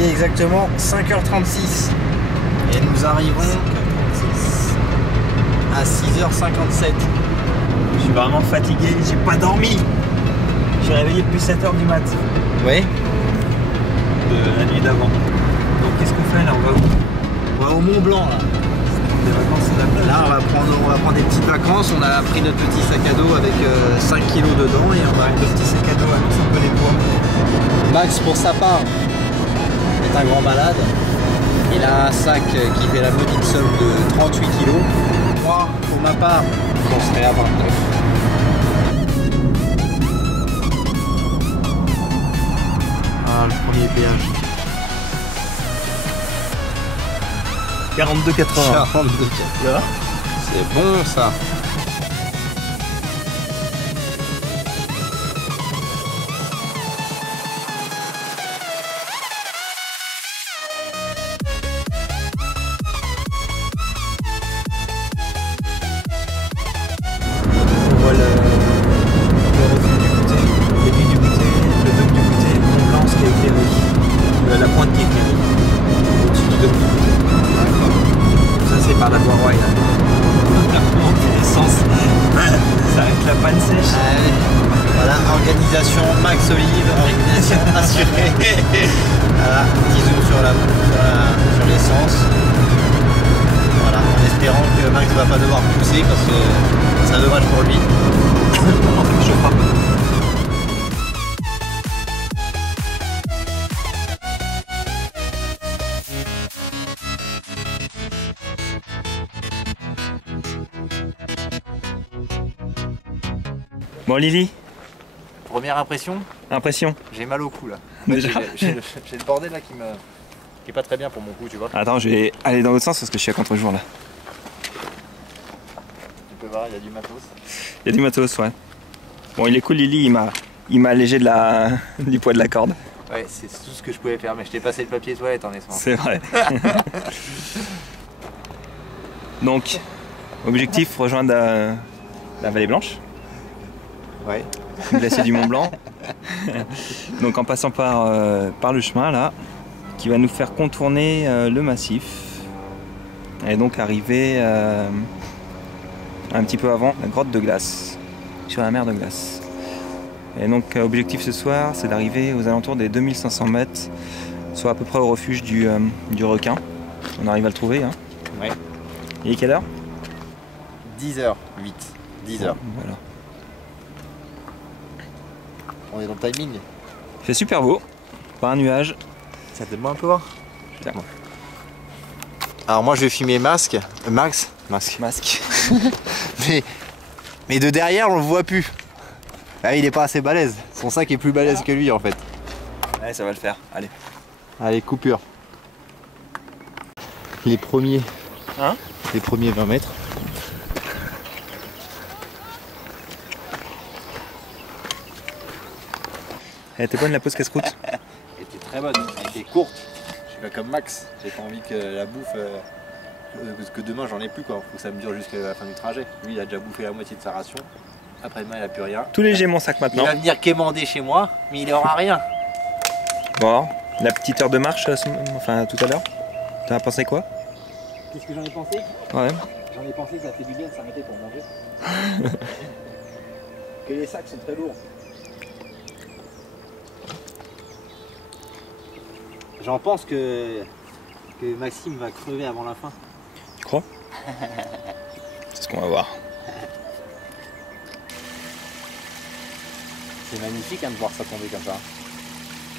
Il est exactement 5h36 et nous arrivons à 6h57. Je suis vraiment fatigué, j'ai pas dormi. Je suis réveillé depuis 7h du mat. Oui. De la nuit d'avant. Donc qu'est-ce qu'on fait là? On va où? On va au Mont Blanc là. Des vacances, c'est la plage. Là on va prendre des petites vacances. On a pris notre petit sac à dos avec 5 kilos dedans et on va Le petit sac à dos annonce un peu les poids. Max pour sa part est un grand malade. Il a un sac qui fait la maudite somme de 38 kilos. Moi, pour ma part, j'en serai à 29. Ah, le premier péage. 42,80. 42,80. C'est bon ça. La pointe qui est éclairée au-dessus du dôme du goûter. Ça c'est par la voie royale. La montée d'essence, ça arrête la panne sèche. Voilà, organisation Max Olive, organisation assurée. Voilà, petit zoom sur l'essence. Voilà, en espérant que Max va pas devoir pousser parce que c'est dommage pour lui. Je frappe. Bon Lily, Première impression, impression? j'ai mal au cou là. Déjà. J'ai le bordel là qui est pas très bien pour mon cou, tu vois. Attends, je vais aller dans l'autre sens parce que je suis à contre-jour là. Tu peux voir, il y a du matos. Il y a du matos, ouais. Bon, il est cool Lily, il m'a allégé du poids de la corde. Ouais, c'est tout ce que je pouvais faire, mais je t'ai passé le papier toilette en essence. C'est vrai. Donc, objectif, rejoindre la Vallée Blanche. Ouais. Le glacier du Mont Blanc. Donc en passant par le chemin là, qui va nous faire contourner le massif et donc arriver un petit peu avant la grotte de glace, sur la mer de glace. Et donc objectif ce soir, c'est d'arriver aux alentours des 2500 mètres, soit à peu près au refuge du requin. On arrive à le trouver, hein. Ouais. Il est quelle heure? 10h08. 10h. Voilà. On est dans le timing. Il fait super beau, pas un nuage. Ça te demande un peu voir. Tiens. Alors moi je vais filmer Max. Masque. mais de derrière on le voit plus. Ah, il est pas assez balèze. Son sac est plus balèze que lui en fait. Ouais, ça va le faire. Allez. Allez, coupure. Les premiers 20 mètres. Elle était bonne la pause casse-croûte? Elle était très bonne, elle était courte. Je suis pas comme Max, j'ai pas envie que la bouffe, parce que demain j'en ai plus quoi, faut que ça me dure jusqu'à la fin du trajet. Lui il a déjà bouffé la moitié de sa ration, après-demain il a plus rien. Tout léger mon sac Il maintenant. va venir quémander chez moi, mais il aura rien. Bon, la petite heure de marche, enfin tout à l'heure, t'en as pensé quoi? Qu'est-ce que j'en ai pensé? Ouais. J'en ai pensé que ça fait du bien de s'arrêter pour manger. Que les sacs sont très lourds. J'en pense que Maxime va crever avant la fin. Tu crois? C'est ce qu'on va voir. C'est magnifique hein, de voir ça tomber comme ça.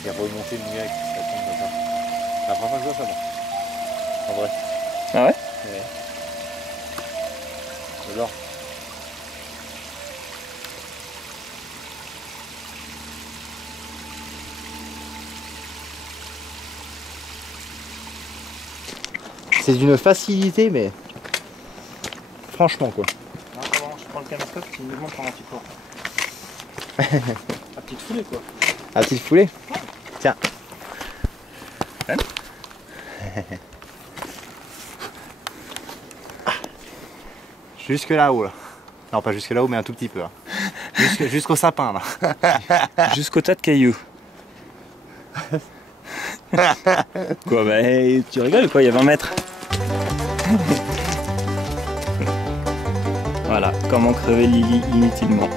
Et remonter une nuée qui tombe comme ça. La première fois que je vois ça, moi. En vrai. Ah ouais? Ouais. J'adore. C'est d'une facilité, mais franchement quoi. Non, je prends le caméscope, tu me montres comment tu cours. La petite foulée quoi. La petite foulée. Tiens. Hein? Jusque là-haut là. Non pas jusque là-haut mais un tout petit peu. Hein. Jusqu'au sapin là. Jusqu'au tas de cailloux. Quoi, bah tu rigoles quoi, il y a 20 mètres. Voilà, comment crever Lily inutilement.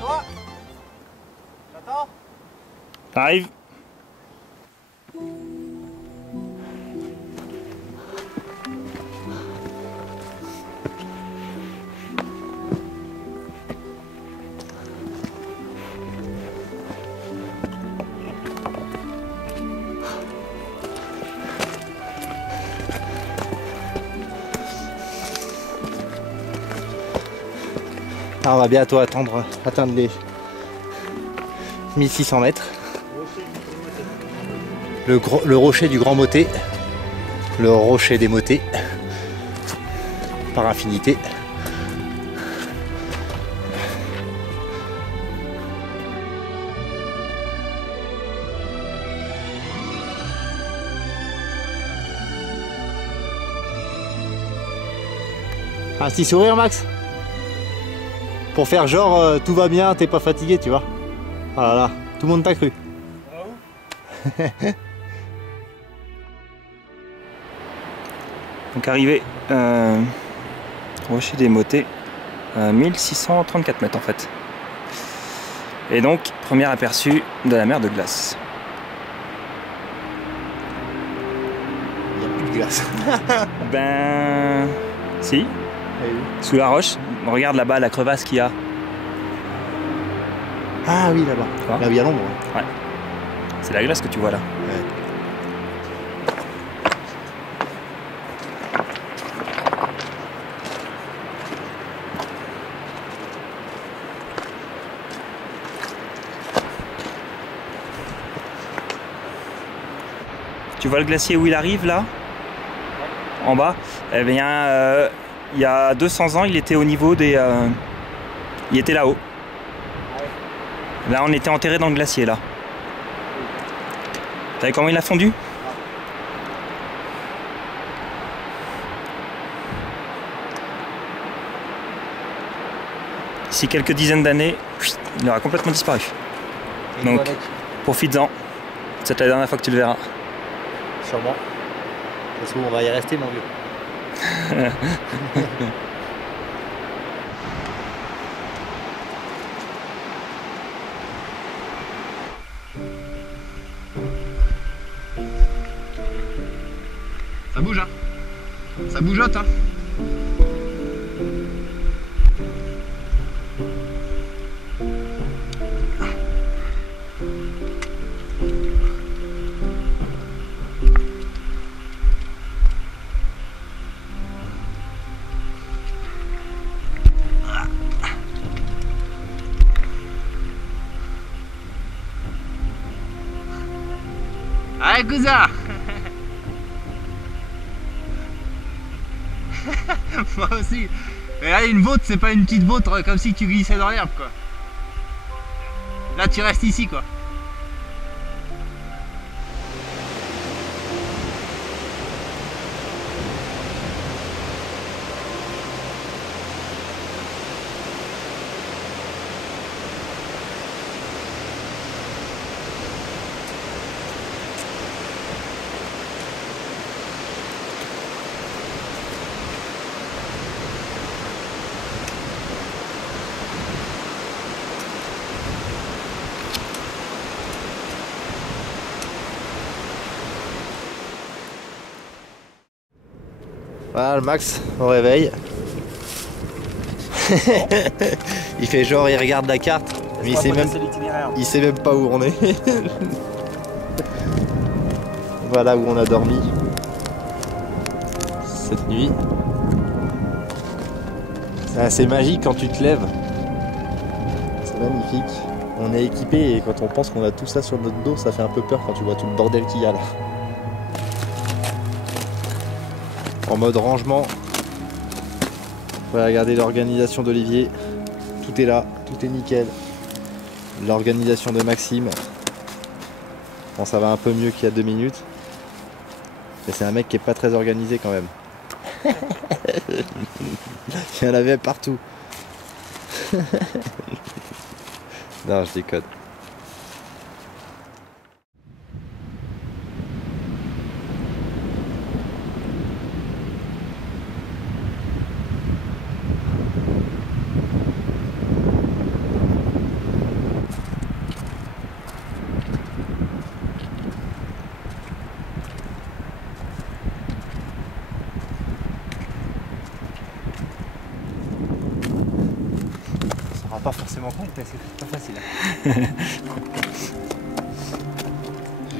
Toi, j'attends. Arrive. Ah, on va bientôt atteindre les 1600 mètres. Le rocher du Grand Motet. Le rocher des Motets. Par infinité. Un petit sourire, Max? Pour faire genre tout va bien, t'es pas fatigué, tu vois. Ah là là, tout le monde t'a cru. Donc arrivé rocher des Motets, 1634 mètres en fait. Et donc premier aperçu de la mer de glace. Il n'y a plus de glace. Ben si, sous la roche, regarde là-bas la crevasse qu'il y a. Ah oui, là-bas. Là où il y a l'ombre. Ouais. C'est la glace que tu vois là. Ouais. Tu vois le glacier où il arrive là? En bas? Eh bien, il y a 200 ans, il était au niveau des... il était là-haut. Là, on était enterré dans le glacier, là. T'as vu comment il a fondu? D'ici quelques dizaines d'années, il aura complètement disparu. Donc, profites-en. C'est la dernière fois que tu le verras. Sûrement. Parce qu'on va y rester, mon vieux. Ça bouge, hein. Ça bougeote, hein. Allez, cousin. Moi aussi. Mais là, une vôtre, c'est pas une petite vôtre comme si tu glissais dans l'herbe, quoi. Là, tu restes ici, quoi. Voilà le Max au réveil. Il fait genre il regarde la carte, mais il sait même pas où on est. Voilà où on a dormi cette nuit. C'est assez magique quand tu te lèves. C'est magnifique. On est équipé et quand on pense qu'on a tout ça sur notre dos, ça fait un peu peur quand tu vois tout le bordel qu'il y a là. En mode rangement. On va regarder l'organisation d'Olivier. Tout est là, tout est nickel. L'organisation de Maxime. Bon, ça va un peu mieux qu'il y a 2 minutes. Mais c'est un mec qui est pas très organisé quand même. Il y en avait partout. Non, je déconne. Pas forcément compte, mais c'est pas facile.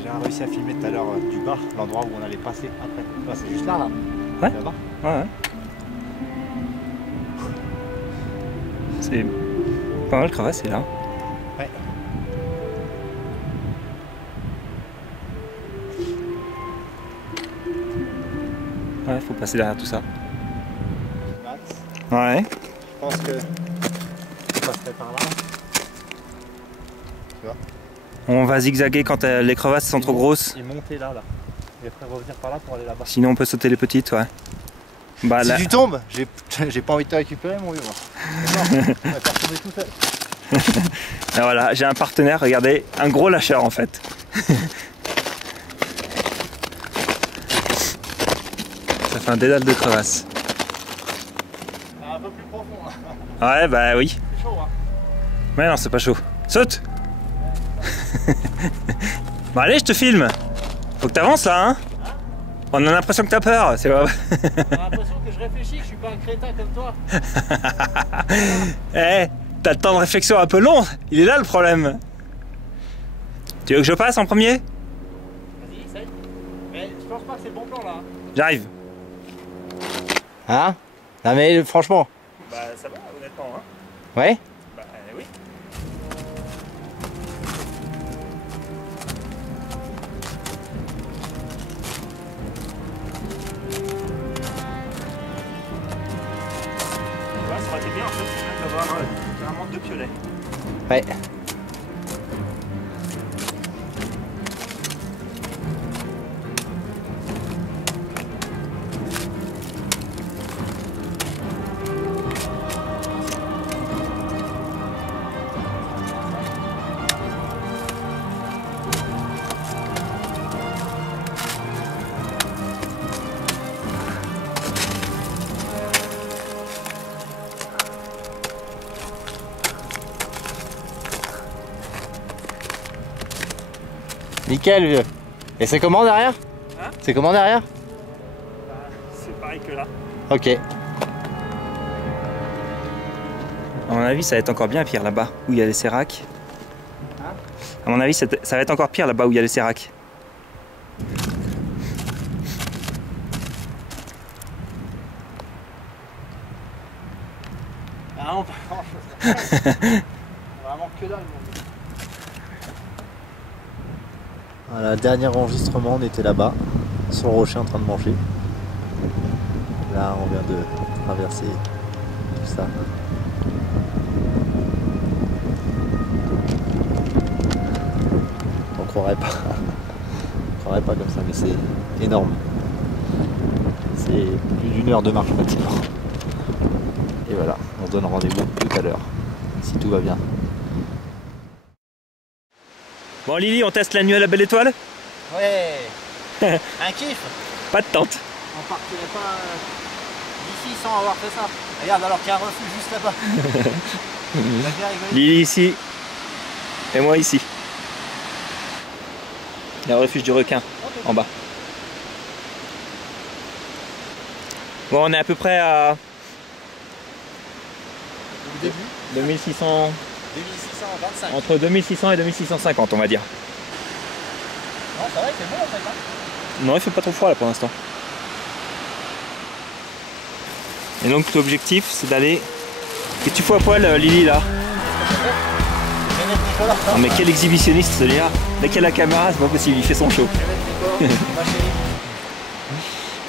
J'ai réussi à filmer tout à l'heure du bas, l'endroit où on allait passer après. Là, c'est juste là, là. Ouais. Là-bas. Ouais. C'est pas mal crevassé là. Ouais. Ouais, faut passer derrière tout ça. Max, Ouais. je pense que je passerai par là. Tu vois? On va zigzaguer quand les crevasses sont trop grosses. Et monter là, là. Et après revenir par là pour aller là-bas. Sinon on peut sauter les petites, ouais. Bah Si là. tu tombes, j'ai pas envie de te récupérer mon vieux. Non, on va te retrouver tout seul. Et voilà, j'ai un partenaire, regardez, un gros lâcheur en fait. Ça fait un dédale de crevasses. Un peu plus profond là. Ouais, bah oui. C'est chaud hein. Mais non, c'est pas chaud. Saute. Bon allez, je te filme. Faut que t'avances là, hein. On a l'impression que t'as peur, c'est vrai. J'ai l'impression que je réfléchis, que je suis pas un crétin comme toi. Eh, t'as le temps de réflexion un peu long. Il est là le problème. Tu veux que je passe en premier? Vas-y, essaye. Mais je pense pas que c'est le bon plan là. J'arrive. Hein? Non mais franchement. Bah ça va, honnêtement, hein. Ouais? Bah oui. Ouais, ça aurait été bien en fait d'avoir carrément deux piolets. Ouais. Nickel vieux. Et c'est comment derrière? Hein? C'est comment derrière? C'est pareil que là. Ok. À mon avis, ça va être encore bien pire là-bas, où il y a les séracs. Hein? À mon avis, ça va être encore pire là-bas où il y a les séracs. Ah non, pas grand-chose. Vraiment que dalle. Voilà, dernier enregistrement, on était là-bas, sur le rocher en train de manger. Là, on vient de traverser tout ça. On croirait pas comme ça, mais c'est énorme. C'est plus d'une heure de marche maintenant. Et voilà, on se donne rendez-vous tout à l'heure, si tout va bien. Bon Lily, on teste la nuit à la Belle Étoile? Ouais. Un kiff. Pas de tente. On partirait pas d'ici sans avoir fait ça. Regarde, alors qu'il y a un refuge juste là-bas. T'as bien rigolé. Lily ici. Et moi ici. Il y a le refuge du requin en bas. Bon, on est à peu près à Au début, 2600, 2625. entre 2600 et 2650 on va dire. Non, ça va, il fait bon en fait. Hein. Non, il fait pas trop froid là pour l'instant. Et donc l'objectif c'est d'aller... Et tu fous à poil Lily là? Non mais quel exhibitionniste celui-là. Dès qu'il a la caméra c'est pas possible, il fait son show.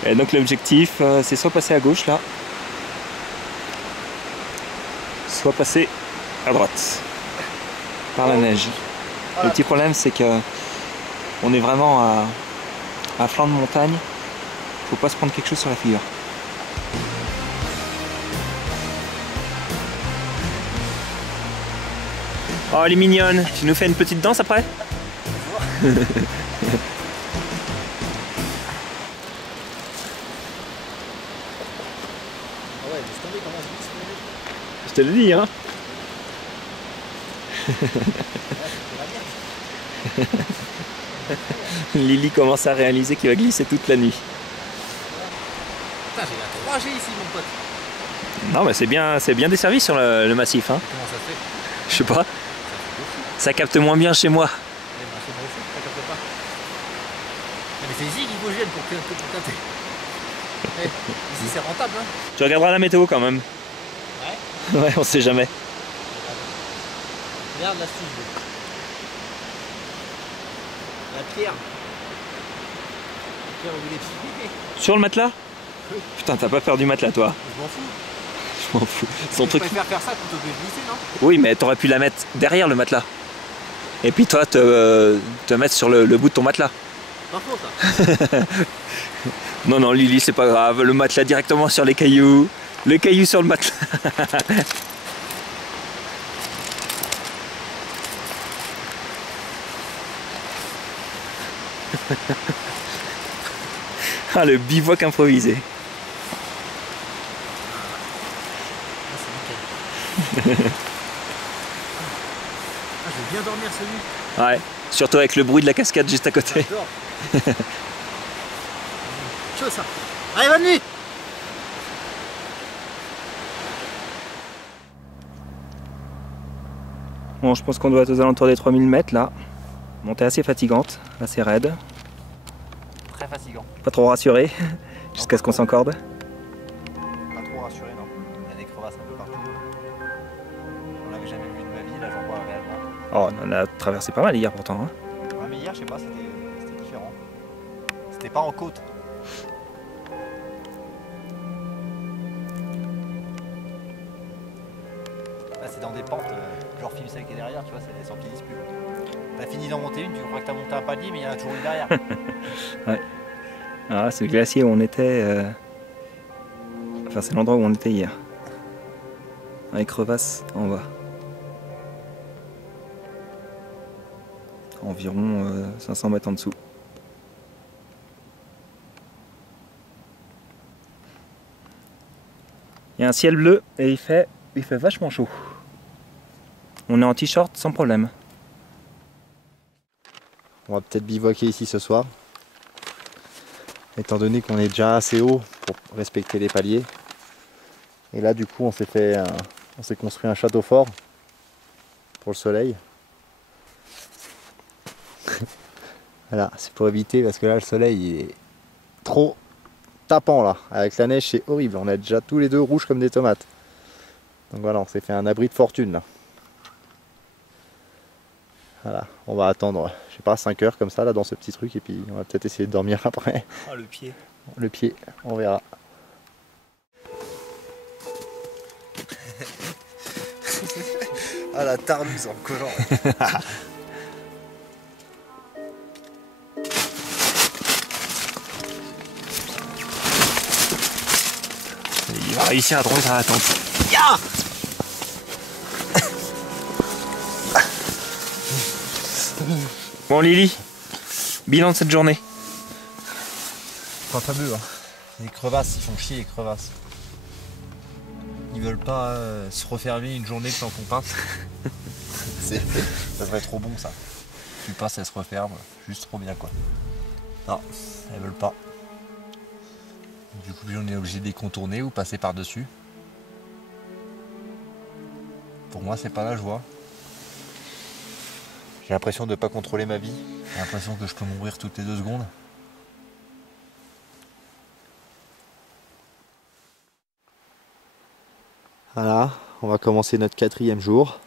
Et donc l'objectif c'est soit passer à gauche là, soit passer à droite par la neige. Le petit problème c'est que on est vraiment à flanc de montagne Faut pas se prendre quelque chose sur la figure. Oh, elle est mignonne. Tu nous fais une petite danse après? Je te le dis, hein. Lily commence à réaliser qu'il va glisser toute la nuit. Putain, j'ai la 3G ici, mon pote. Non, mais c'est bien desservi sur le massif, hein. Comment ça se fait? Je sais pas. Ça capte moins bien chez moi. Chez moi aussi, ça capte pas. Mais c'est ici qu'il faut gêner pour capter. Ici, c'est rentable, hein. Tu regarderas la météo quand même. Ouais. Ouais, on sait jamais. Regarde la cible. La pierre. La pierre où il est piqué. Sur le matelas? Oui. Putain, t'as pas peur du matelas, toi? Je m'en fous. Je m'en fous. Son Je truc. préfère faire ça plutôt que de glisser, non? Oui, mais t'aurais pu la mettre derrière le matelas. Et puis toi, te mettre sur le bout de ton matelas. Pas faux, ça. Non, non, Lily, c'est pas grave. Le matelas directement sur les cailloux. Le caillou sur le matelas. Ah, le bivouac improvisé. Ah, je vais bien dormir celui. Ouais, surtout avec le bruit de la cascade juste à côté. J'adore. Chaud ça. Allez, bonne nuit. Bon, je pense qu'on doit être aux alentours des 3000 mètres là. Montée assez fatigante, assez raide. Très fatigant. Pas trop rassuré, jusqu'à ce qu'on s'encorde. Pas trop rassuré, non. Il y a des crevasses un peu partout. On l'avait jamais vu de ma vie, là j'en vois réellement. Oh, on en a traversé pas mal hier pourtant. Hein. Ouais, mais hier, je sais pas, c'était différent. C'était pas en côte. Là, c'est dans des pentes, genre film sec qui est derrière, tu vois, ça finisse plus. T'as fini d'en monter une, tu crois que t'as monté un palier, mais il y en a toujours une derrière. Ouais. Alors là, c'est le glacier où on était. Enfin, c'est l'endroit où on était hier. Avec crevasses en bas. Environ 500 mètres en dessous. Il y a un ciel bleu et il fait vachement chaud. On est en t-shirt sans problème. On va peut-être bivouaquer ici ce soir. Étant donné qu'on est déjà assez haut pour respecter les paliers. Et là du coup on s'est construit un château fort pour le soleil. Voilà, c'est pour éviter parce que là le soleil il est trop tapant là. Avec la neige c'est horrible, on est déjà tous les deux rouges comme des tomates. Donc voilà, on s'est fait un abri de fortune là. Voilà, on va attendre, je sais pas, 5 heures comme ça là dans ce petit truc et puis on va peut-être essayer de dormir après. Oh, le pied. Le pied, on verra. Ah la tarlouse en collant. Il va réussir à droiter à la tente. Bon Lily, bilan de cette journée. Pas fameux hein. Les crevasses, ils font chier les crevasses. Ils veulent pas se refermer une journée tant qu'on passe. Ça serait trop bon ça. Tu passes, elles se referment, juste trop bien quoi. Non, elles veulent pas. Du coup on est obligé de les contourner ou passer par dessus. Pour moi c'est pas la joie. J'ai l'impression de ne pas contrôler ma vie. J'ai l'impression que je peux mourir toutes les 2 secondes. Voilà, on va commencer notre 4e jour.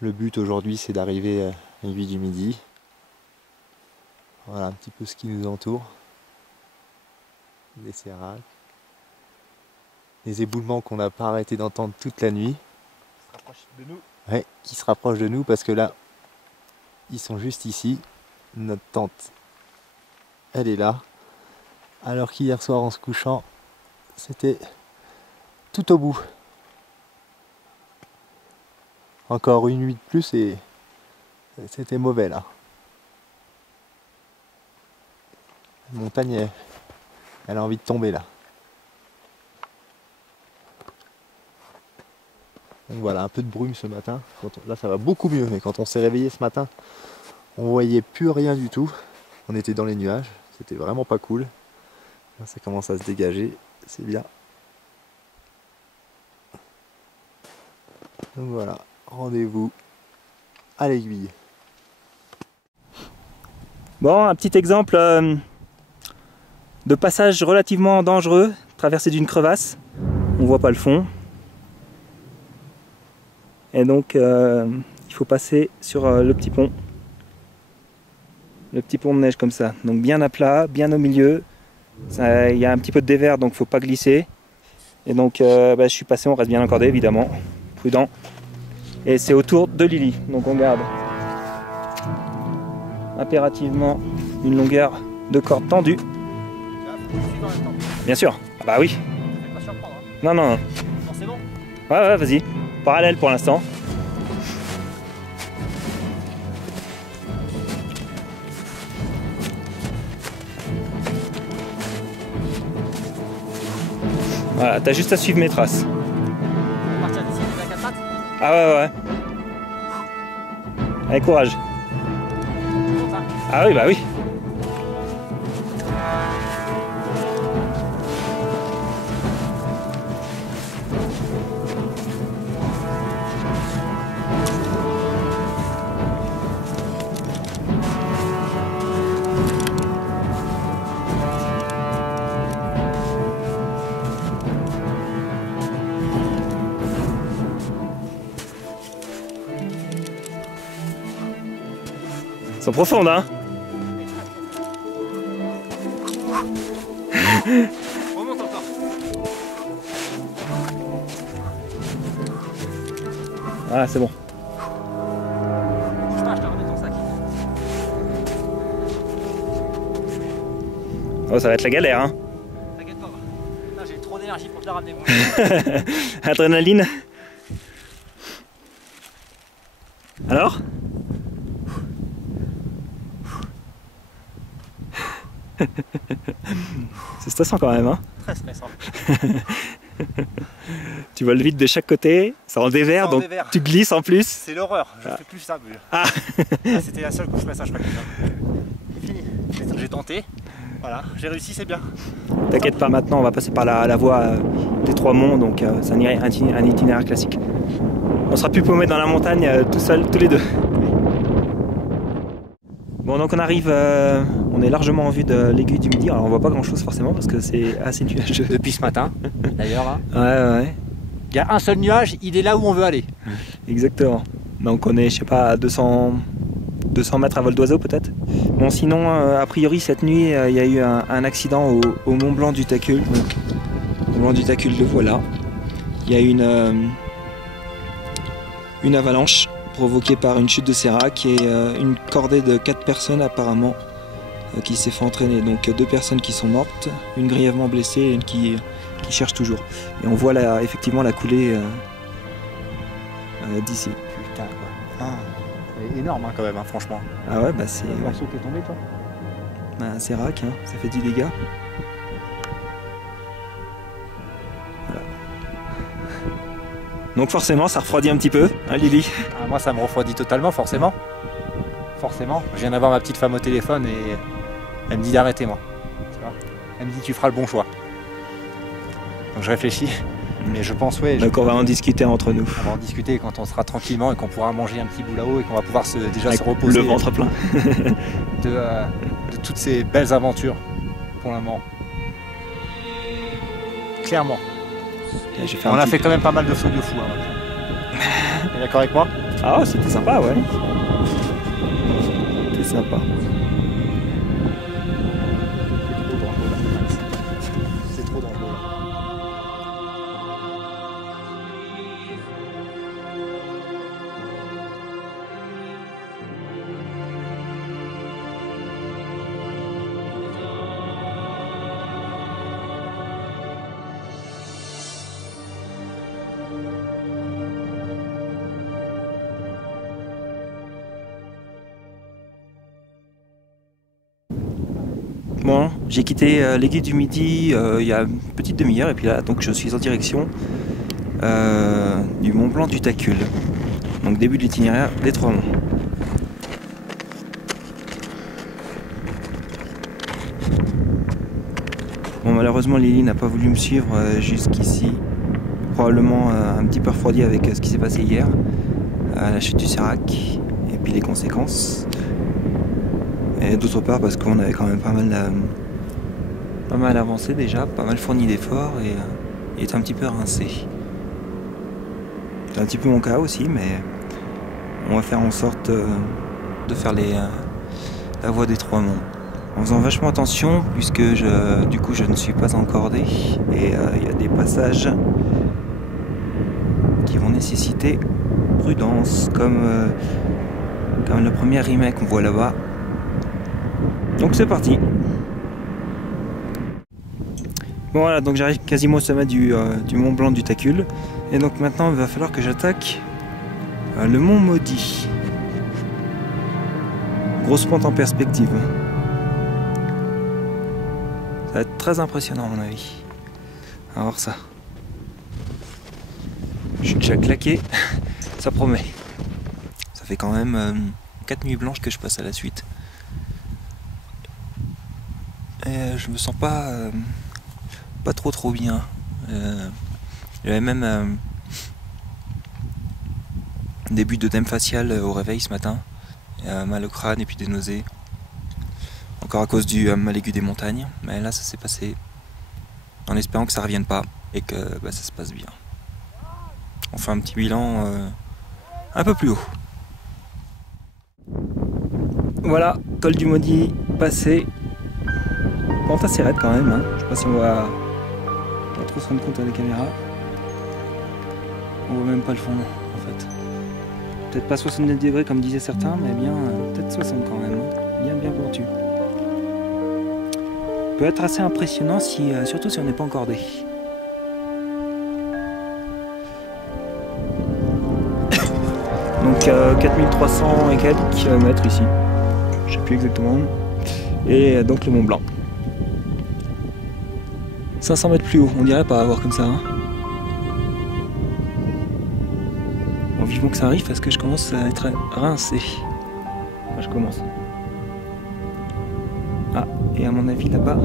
Le but aujourd'hui c'est d'arriver à 8 du midi. Voilà un petit peu ce qui nous entoure. Les sérages. Les éboulements qu'on n'a pas arrêté d'entendre toute la nuit. Qui se rapprochent de nous. Ouais, qui se rapprochent de nous parce que là, ils sont juste ici. Notre tente, elle est là. Alors qu'hier soir en se couchant, c'était tout au bout. Encore une nuit de plus et c'était mauvais là. La montagne, elle a envie de tomber là. Donc voilà, un peu de brume ce matin. Là ça va beaucoup mieux, mais quand on s'est réveillé ce matin, on voyait plus rien du tout. On était dans les nuages, c'était vraiment pas cool. Là ça commence à se dégager, c'est bien. Donc voilà, rendez-vous à l'aiguille. Bon, un petit exemple de passage relativement dangereux, traversé d'une crevasse. On voit pas le fond. Et donc il faut passer sur le petit pont. Le petit pont de neige comme ça. Donc bien à plat, bien au milieu. Il y a un petit peu de dévers, donc faut pas glisser. Et donc je suis passé, on reste bien encordé évidemment. Prudent. Et c'est autour de Lily. Donc on garde impérativement une longueur de corde tendue. Bien sûr. Ah bah oui. Non, non. C'est bon. Ouais, vas-y. Parallèle pour l'instant. Voilà, t'as juste à suivre mes traces. On va partir d'ici, on est à 4 pattes. Ah ouais. Allez, courage. Ah oui, bah oui. Elles sont profondes, hein. Remonte encore. Ah, c'est bon. Bouge pas, je te remets ton sac. Oh, ça va être la galère, hein. T'inquiète pas. Là, j'ai trop d'énergie pour te la ramener. Adrénaline. Alors? C'est stressant quand même, hein. Très stressant. Tu vois le vide de chaque côté, ça en dévers, donc dévers. tu glisses en plus. C'est l'horreur, je fais plus ça. Ah. Ah, c'était la seule couche passage, je crois. Fini. J'ai tenté. Voilà, j'ai réussi, c'est bien. T'inquiète pas, maintenant on va passer par la voie des Trois Monts, donc c'est un itinéraire classique. On sera plus paumé dans la montagne tout seul, tous les deux. Bon, donc on arrive, on est largement en vue de l'aiguille du Midi. Alors on voit pas grand chose forcément parce que c'est assez nuageux. Depuis ce matin, d'ailleurs. Ouais. Il y a un seul nuage, il est là où on veut aller. Exactement. Donc on est, je sais pas, à 200 mètres à vol d'oiseau peut-être. Bon, sinon, a priori cette nuit, il y a eu un accident au Mont Blanc du Tacul. Donc, au Mont Blanc du Tacul, le voilà. Il y a une avalanche provoquée par une chute de sérac et une cordée de 4 personnes apparemment qui s'est fait entraîner. Donc 2 personnes qui sont mortes, une grièvement blessée et une qui cherche toujours. Et on voit là, effectivement la coulée d'ici. Putain, quoi. Ah, c'est énorme hein, quand même, hein, franchement. Ah ouais, bah c'est Le morceau qui est tombé, toi. un sérac, hein, ça fait du dégât. Voilà. Donc forcément, ça refroidit un petit peu, hein, Lily? Ah, moi, ça me refroidit totalement, forcément. Forcément. Je viens d'avoir ma petite femme au téléphone et elle me dit d'arrêter, moi. Tu vois, elle me dit tu feras le bon choix. Donc je réfléchis, mais je pense, ouais. Donc on va en discuter entre nous. On va en discuter quand on sera tranquillement et qu'on pourra manger un petit bout là-haut et qu'on va pouvoir déjà Avec se reposer. le ventre plein. de toutes ces belles aventures pour le moment. Clairement. On a fait quand même pas mal de sauts de fou. Hein, t'es d'accord avec moi? Ah, c'était sympa, ouais. C'était sympa. C'est trop dangereux là. J'ai quitté l'Aiguille du Midi il y a une petite demi-heure et puis là donc je suis en direction du Mont Blanc du Tacul. Donc début de l'itinéraire des Trois Monts. Bon, malheureusement Lily n'a pas voulu me suivre jusqu'ici. Probablement un petit peu refroidi avec ce qui s'est passé hier. La chute du Sérac et puis les conséquences. Et d'autre part parce qu'on avait quand même pas mal avancé déjà, pas mal fourni d'efforts et il était un petit peu rincé. C'est un petit peu mon cas aussi, mais on va faire en sorte de faire la voie des Trois Monts. En faisant vachement attention puisque du coup je ne suis pas encordé et il y a des passages qui vont nécessiter prudence comme le premier rimet qu'on voit là-bas. Donc c'est parti. Bon voilà, donc j'arrive quasiment au sommet du Mont Blanc du Tacul et donc maintenant il va falloir que j'attaque le Mont Maudit. Grosse pente en perspective. Ça va être très impressionnant à mon avis. On va voir ça. Je suis déjà claqué, ça promet. Ça fait quand même 4 nuits blanches que je passe à la suite. Et je me sens pas trop bien. J'avais même un début d'œdème facial au réveil ce matin. Mal au crâne et puis des nausées. Encore à cause du mal aigu des montagnes. Mais là ça s'est passé en espérant que ça revienne pas et que ça se passe bien. On fait un petit bilan un peu plus haut. Voilà, col du Maudit passé. Pente assez raide quand même, hein. Je sais pas si on va pas trop se rendre compte à la caméra. On voit même pas le fond en fait. Peut-être pas 69 degrés comme disaient certains, mais bien peut-être 60 quand même. Bien pentu. Peut être assez impressionnant surtout si on n'est pas encordé. Donc 4300 et quelques kilomètres ici. Je sais plus exactement. Et donc le Mont Blanc. 500 mètres plus haut, on dirait pas avoir comme ça. Hein. Bon, vivement que ça arrive parce que je commence à être rincé. Enfin, je commence. Ah, et à mon avis là-bas,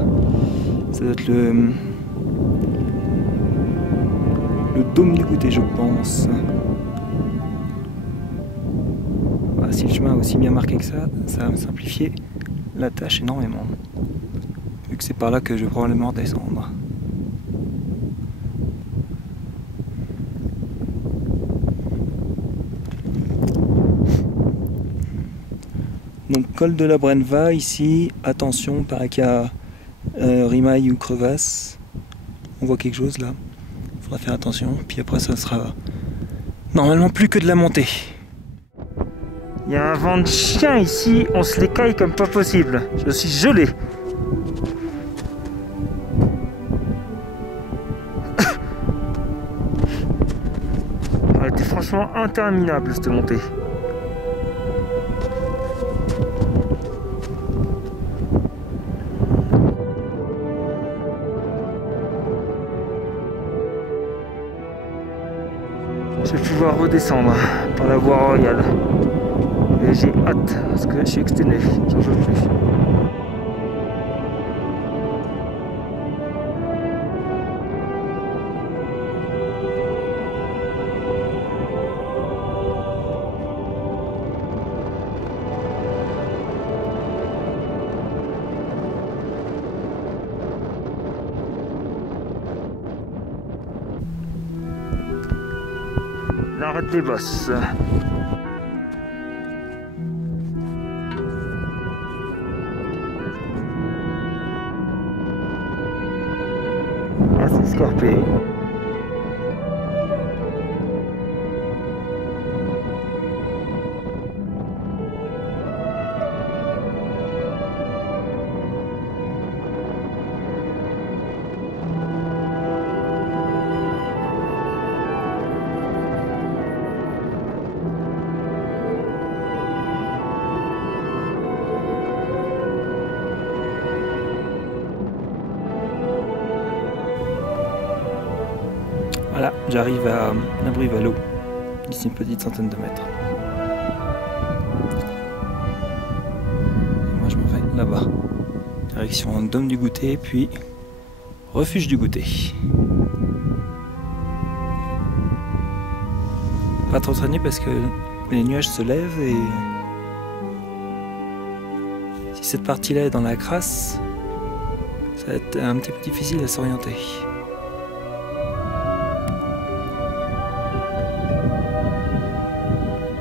ça doit être le dôme du goûter, je pense. Voilà, si le chemin est aussi bien marqué que ça va me simplifier la tâche énormément. Vu que c'est par là que je vais probablement descendre. Donc col de la Brenva ici, attention, paraît qu'il y a rimaille ou crevasse. On voit quelque chose là, il faudra faire attention, puis après ça sera normalement plus que de la montée. Il y a un vent de chien ici, on se les caille comme pas possible, je suis gelé. Elle était franchement interminable cette montée. Je vais pouvoir redescendre par la voie royale. Et j'ai hâte parce que je suis exténué, j'en peux plus. L'arrêt des bosses. Assez escarpé. Voilà, j'arrive à l'abri Valo, d'ici une petite centaine de mètres. Et moi je m'en vais là-bas, direction Dôme du Goûter, puis refuge du Goûter. Pas trop traîner parce que les nuages se lèvent et si cette partie-là est dans la crasse, ça va être un petit peu difficile à s'orienter.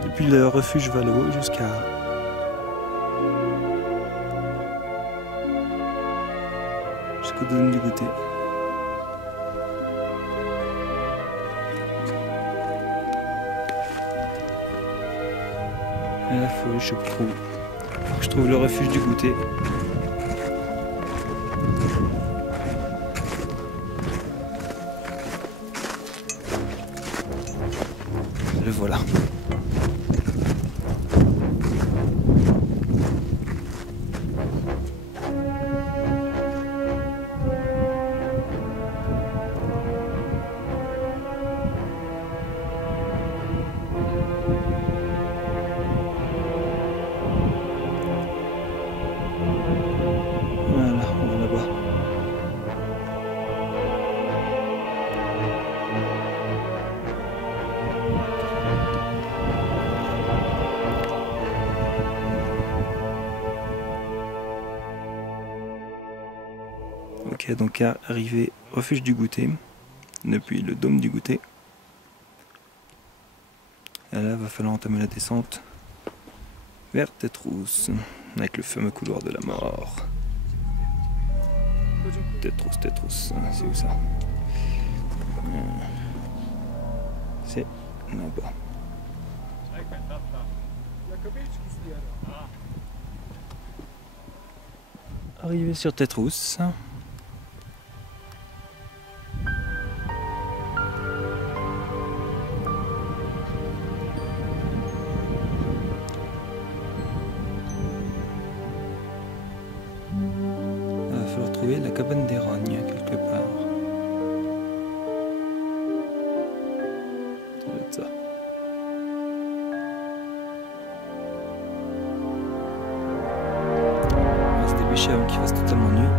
Depuis le refuge Valo jusqu'au Dôme du Goûter. Et là, je trouve le refuge du Goûter. Le voilà. Voilà, on va là-bas. Ok, donc arrivé refuge du Goûter, depuis le Dôme du Goûter. Et là, va falloir entamer la descente vers Tétrousse, avec le fameux couloir de la mort. Tétrousse, c'est où ça? C'est là-bas. Arrivé sur Tétrousse. Il va falloir trouver la cabane des Rognes quelque part. Ça doit être ça. On va se dépêcher avant qu'il fasse totalement nuit.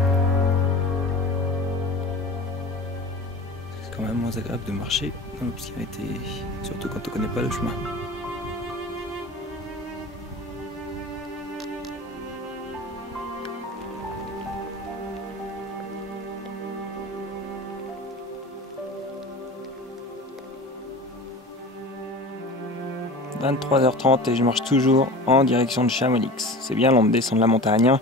C'est quand même moins agréable de marcher dans l'obscurité, surtout quand on ne connaît pas le chemin. « 23h30 et je marche toujours en direction de Chamonix. C'est bien long de descendre la montagne.